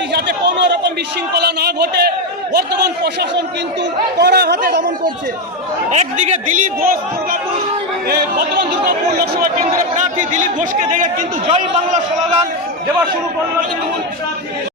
পারি, যাতে কোনো রকম বিশৃঙ্খলা না ঘটে বর্তমান প্রশাসন কিন্তু কড়া হাতে দমন করছে। একদিকে দিলীপ ঘোষ বর্তমান দুর্গাপুর লোকসভা কেন্দ্রের প্রার্থী দিলীপ ঘোষকে দেখে কিন্তু জয় বাংলা স্লোগান দেওয়া শুরু করলো তৃণমূল।